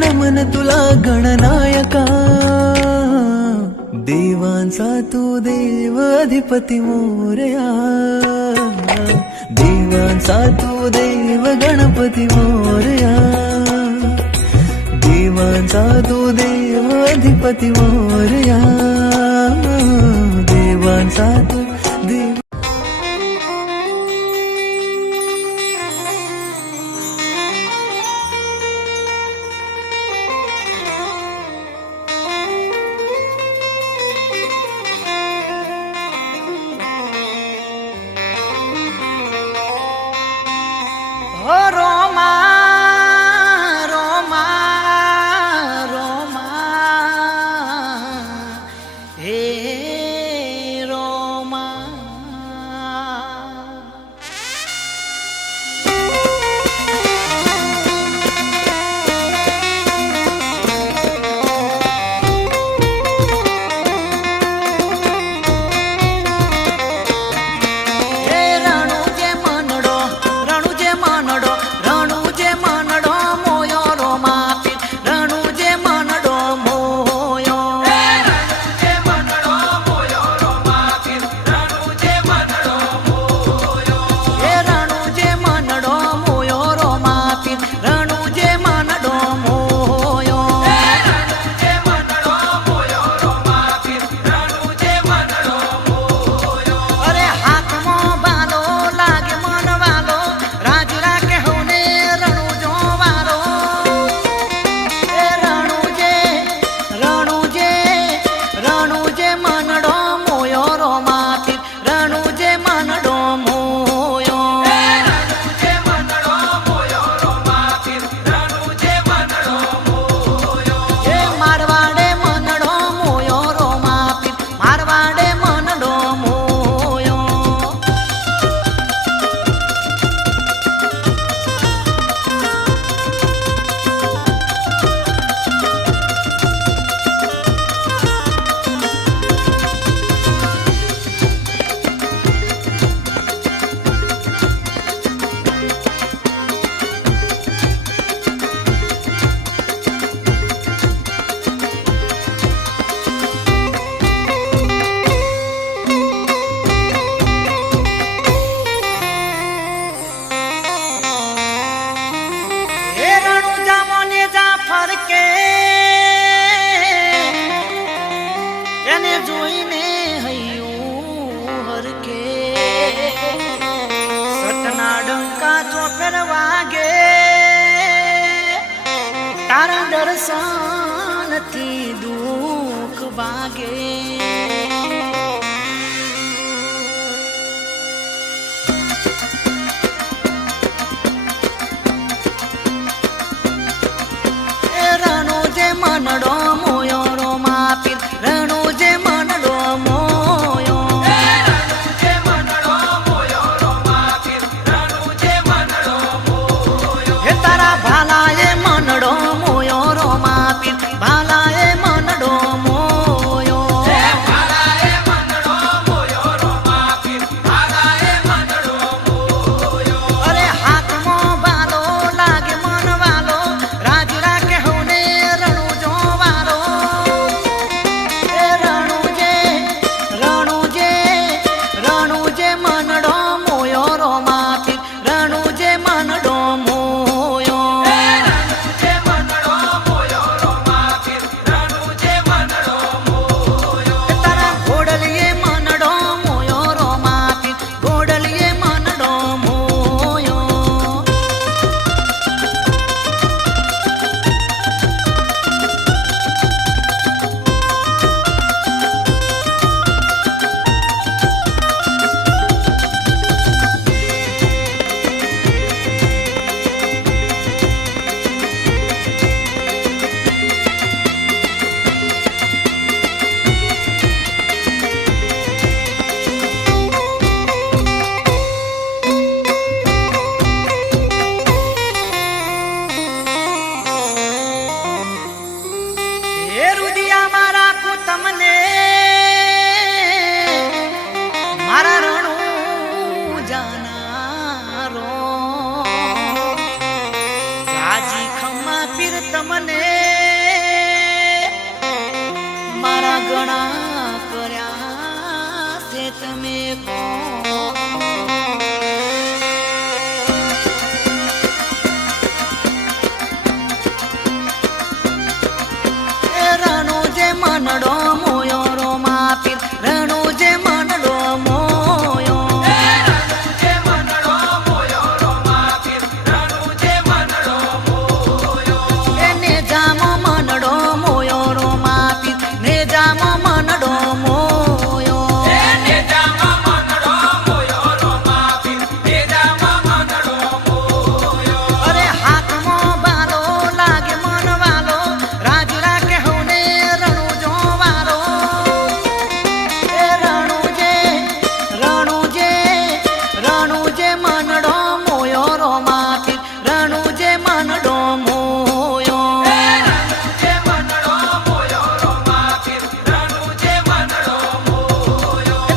नमन तुला गणनायका देवांचा तू देव अधिपती मोरया देवांचा तू देव गणपती मोरया देवांचा तू देव अधिपती मोरया देवांचा तू देव रोमा रोमा रोमा हे रोमा એને જોઈને હૈયું હરકે સતના ડંકા ચોફેર વાગે તારા દર્શનથી દુઃખ ભાગે મનડો મોયો રોમા પીર રણુ જે મનડો મોયો રણુ જે મનડો મોયો રોમા પીર રણુ જે મનડો મોયો હે તારા ભાલાએ મનડો મોયો રોમા પીર ભાલાએ મનડો મોયો હે ભાલાએ મનડો મોયો રોમા પીર ભાલાએ મનડો મોયો અરે હાથમાં બાલો લાગે મન વાલો રાજ રાખે હોને રણુ જોવારો તમને મારા ગણા કર્યા છે તમે રણુ જે મનડો મોયો રો માપી રણુ જે મનડો મોયો એને જામો મનડો મોયો રો માપી ને જામો મનડો મોયો અરે હાથમાં બાલો લાગે મન વાલો રાજ રાખે હોને રણુ જો વારો એ રણુ જે મનડો મોયો રો માપી રણુ જે મનડો મોયો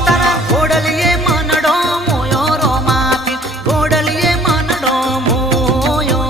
તારા ઘોડલીએ મનડો મોયો રો માપી ઘોડલીએ મનડો મોયો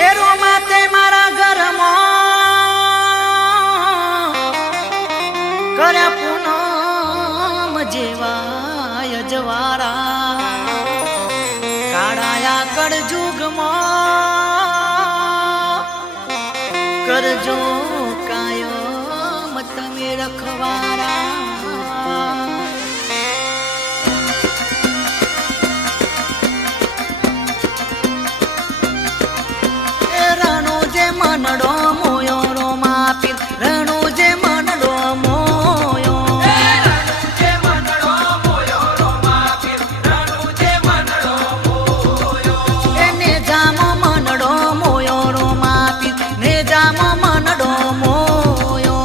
એરો માતે મારા ઘરમાં કર્યા પૂનમ જેવા જવારા કાળાયા કળજુગમાં કરજો કાયમ તમે રખવારા રણુ જે મનડો મોયો રો માપી રણુ જે મનડો મોયો એને જામો મનડો મોયો રો માપી ને જામો મનડો મોયો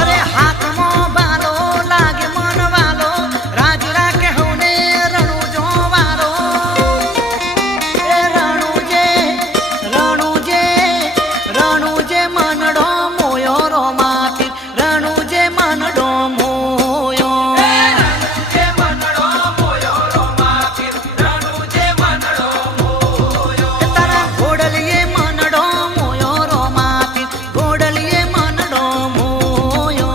અરે હાથમાં બાલો લાગે મન વાલો રાજ રાખે હોને રણુ જો વારો એ રણુ જે મનડો મોયો રો માપી રણુ જે મનડો મોયો તારા ઘોડલીએ મનડો મોયો રો માપી ઘોડલીએ મનડો મોયો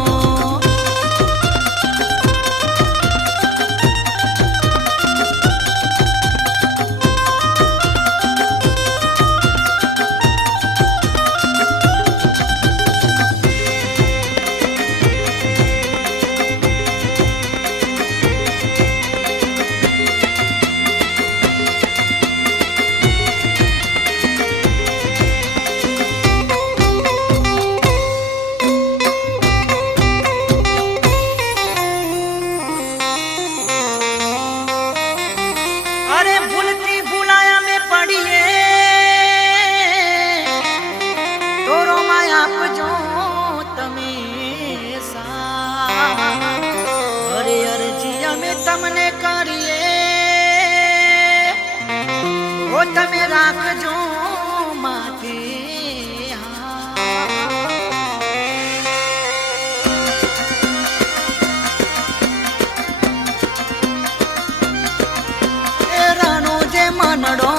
અરે ભૂલતી ભૂલાયા મેં પડીએ તોરો માં આપજો તમે સા અરે અરજી અમે તમને કરીએ ઓ તમે રાખજો માથે રણુ જે મનડો